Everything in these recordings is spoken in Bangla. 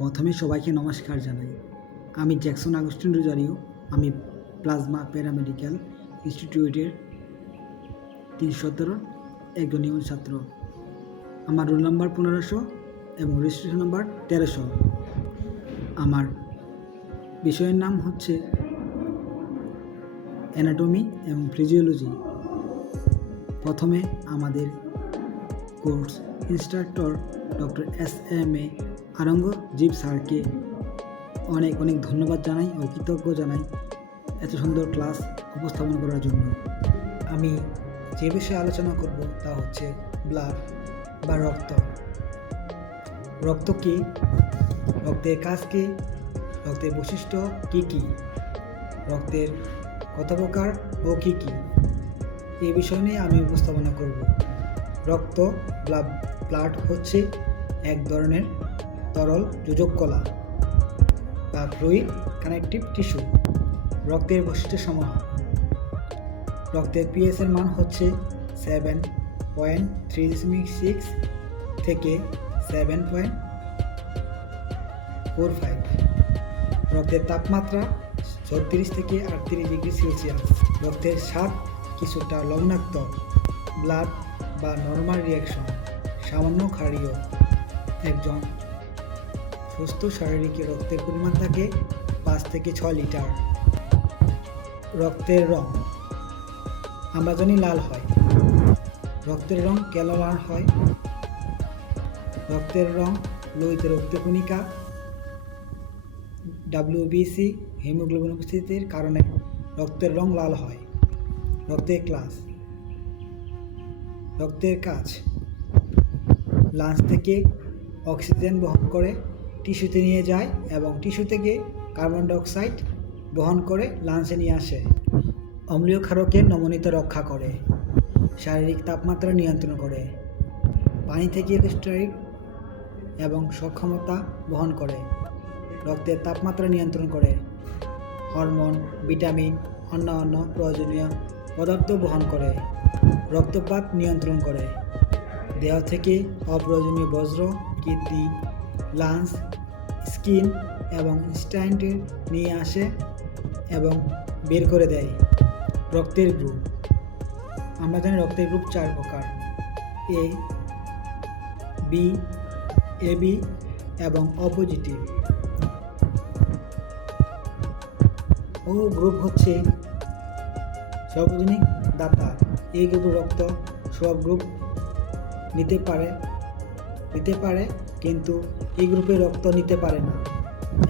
প্রথমে সবাইকে নমস্কার জানাই। আমি জ্যাকসন আগস্টিন রোজারিও। আমি প্লাজমা প্যারামেডিক্যাল ইনস্টিটিউটের 317 একজন নিয়মিত ছাত্র। আমার রোল নাম্বার 1500 এবং রেজিস্ট্রেশন নাম্বার 1300। আমার বিষয়ের নাম হচ্ছে অ্যানাটমি এবং ফিজিওলজি। প্রথমে আমাদের কোর্স ইনস্ট্রাক্টর ডক্টর SM.A. আরঙ্গজীব স্যারকে অনেক ধন্যবাদ জানাই ও কৃতজ্ঞ জানাই এত সুন্দর ক্লাস উপস্থাপন করার জন্য। আমি যে বিষয়ে আলোচনা করব তা হচ্ছে ব্লাড বা রক্ত। রক্ত কী, রক্তের কাজ কী, রক্তের বৈশিষ্ট্য কী কী, রক্তের কত প্রকার ও কী কী, এই বিষয় নিয়ে আমি উপস্থাপনা করব। রক্ত ব্লাড হচ্ছে এক ধরনের তরল যোজক কলা বা ফ্লুইড কানেকটিভ টিস্যু। রক্তের বৈশিষ্ট্যসমূহ: রক্তের pH এর মান হচ্ছে 7.366 থেকে 7.45। রক্তের তাপমাত্রা 36 থেকে 38 ডিগ্রি সেলসিয়াস। রক্তের স্বাদ কিছুটা লবণাক্ত। ব্লাড বা নর্মাল রিয়াকশন সামান্য ক্ষারীয়। একজন সুস্থ শারীরিক রক্তের পরিমাণ থাকে 5 থেকে 6 লিটার। রক্তের রং আমরা জানি লাল হয়। রক্তের রং কেন লাল হয়? রক্তের রং লোহিত রক্তকণিকা WBC হিমোগ্লোবিন উপস্থিতির কারণে রক্তের রং লাল হয়। রক্তের ক্লাস: রক্তের কাজ লাঞ্চ থেকে অক্সিজেন বহন করে টিস্যুতে নিয়ে যায় এবং টিস্যু থেকে কার্বন ডাইঅক্সাইড বহন করে লাঞ্চে নিয়ে আসে। অম্লীয় ক্ষারকের নমনীয়তা রক্ষা করে। শারীরিক তাপমাত্রা নিয়ন্ত্রণ করে। পানি থেকে ইলেকট্রোলাইট এবং সক্ষমতা বহন করে। রক্তের তাপমাত্রা নিয়ন্ত্রণ করে। হরমোন, ভিটামিন, অন্যান্য প্রয়োজনীয় পদার্থ বহন করে। রক্তপাত নিয়ন্ত্রণ করে। দেহ থেকে অপ্রয়োজনীয় বজ্র কিডনি, লাংস, স্কিন এবং ইন্টেস্টাইনে নিয়ে আসে এবং বের করে দেয়। রক্তের গ্রুপ আমরা জানি রক্তের গ্রুপ 4 প্রকার: A, B, AB এবং O পজিটিভ। ও গ্রুপ হচ্ছে সর্বজনীন দাতা। এই গ্রুপের রক্ত সব গ্রুপ নিতে পারে কিন্তু এই গ্রুপের রক্ত নিতে পারে না।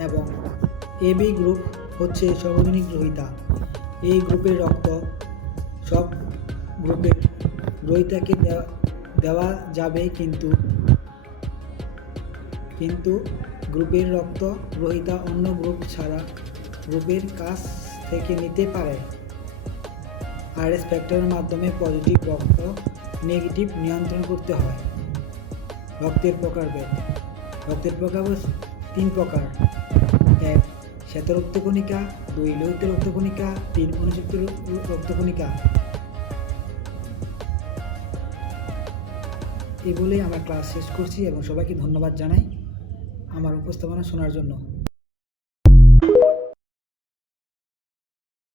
এবং AB গ্রুপ হচ্ছে সর্বজনীন গ্রহীতা। এই গ্রুপের রক্ত সব গ্রুপের গ্রহীতাকে দেওয়া যাবে কিন্তু গ্রুপের রক্ত গ্রহীতা অন্য গ্রুপ ছাড়া গ্রুপের কাছ থেকে নিতে পারে। RS ফ্যাক্টরের মাধ্যমে পজিটিভ রক্ত নেগেটিভ নিয়ন্ত্রণ করতে হয়। রক্তের প্রকারভেদ: রক্তের প্রকারভেদ 3 প্রকার: 1 শ্বেত রক্তকণিকা, 2 লোহিত রক্তকণিকা, 3 অনুযুক্ত রক্তকণিকা। এই বলেই আমার ক্লাস শেষ করছি এবং সবাইকে ধন্যবাদ জানাই আমার উপস্থাপনা শোনার জন্য।